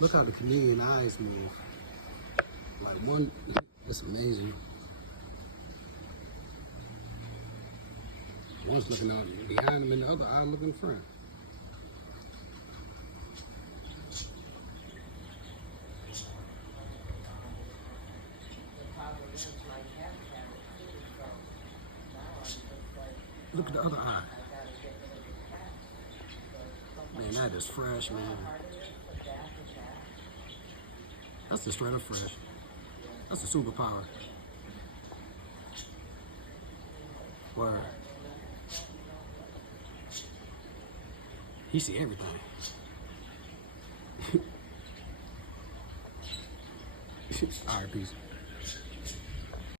Look how the chameleon eyes move. Like one, it's amazing. One's looking out behind him and the other eye looking front. Look at the other eye. Man, that is fresh, man. That's the straight up fresh. That's a superpower. Word. He see everything. All right, peace.